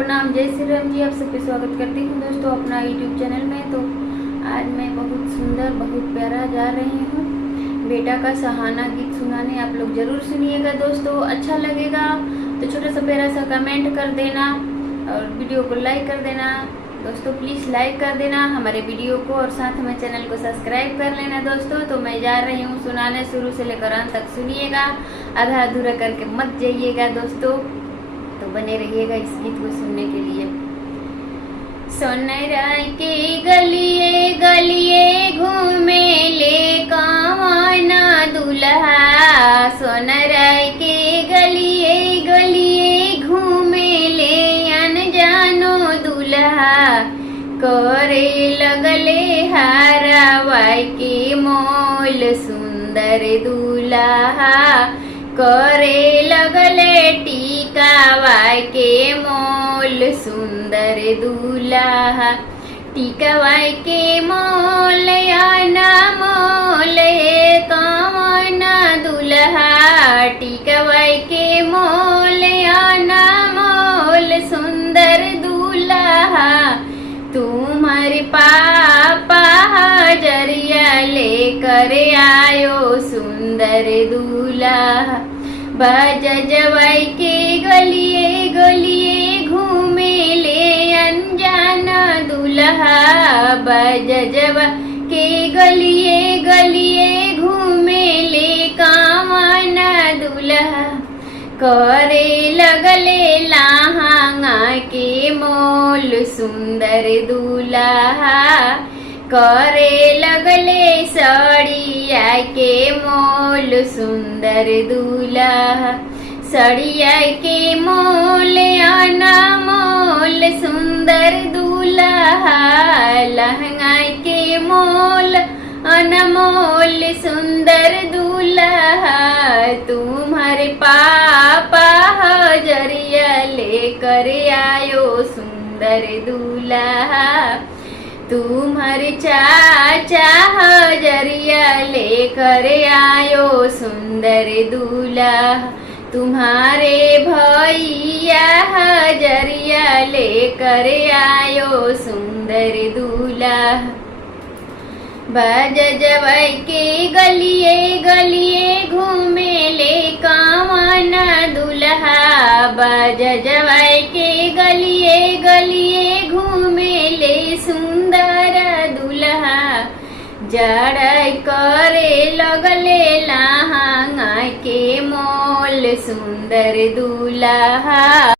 प्रणाम, जय श्री राम जी। आप सबके स्वागत करती हूँ दोस्तों अपना यूट्यूब चैनल में। तो आज मैं बहुत सुंदर बहुत प्यारा जा रही हूँ बेटा का सहाना गीत सुनाने। आप लोग जरूर सुनिएगा दोस्तों, अच्छा लगेगा तो छोटा सा प्यारा सा कमेंट कर देना और वीडियो को लाइक कर देना दोस्तों। प्लीज़ लाइक कर देना हमारे वीडियो को और साथ में चैनल को सब्सक्राइब कर लेना दोस्तों। तो मैं जा रही हूँ सुनाने, शुरू से लेकर अंत तक सुनिएगा, आधा अधूरा करके मत जाइएगा दोस्तों। तो बने रहिएगा इस गीत को सुनने के लिए। सोनराय के गलिए गलिए घूमे ले कावाना दुल्हा, सोनराय के गलिए गलिए घूमे ले अनजानो दुल्हा, करे लगले हारावाई के मोल सुंदर दुल्हा, करे लगले टीकावाई के मोल सुंदर दुल्हा। टीकावाई के मोल आना मोल कावाना दुल्हा, टीकावाई के मोल आना मोल सुंदर दुल्हा। तुम्हारे पापा हजरिया लेकर आयो सुंदर दूल्हा। बजवाई के गलिए गलिए घूमे ले अनजाना दुल्हा, बजवा के गलिए गलिए घूमे ले कावाना दुल्हा, करे लगले लहंगा के मोल सुंदर दुल्हा, करे लगले सड़िया के मोल सुंदर दुल्हा। सड़िया के मोल अनमोल सुंदर दुल्हा, लहंगा के मोल अनमोल सुंदर दुल्हा। तुम्हारे पापा हजरिया लेकर आयो सुंदर दुल्हा, तुम्हारे चाचा हजरिया लेकर आयो सुंदर दूल्हा। तुम्हारे भैया हजरिया लेकर आयो सुंदर दूल्हा। बजवाई के गलिए गलिए घूमे ले कावाना दुल्हा, बजवाई के गलिए गलिए घूमे ले सुंदर दुल्हा। जड़ाई करे लगले लहंगा के मोल सुंदर दुल्हा।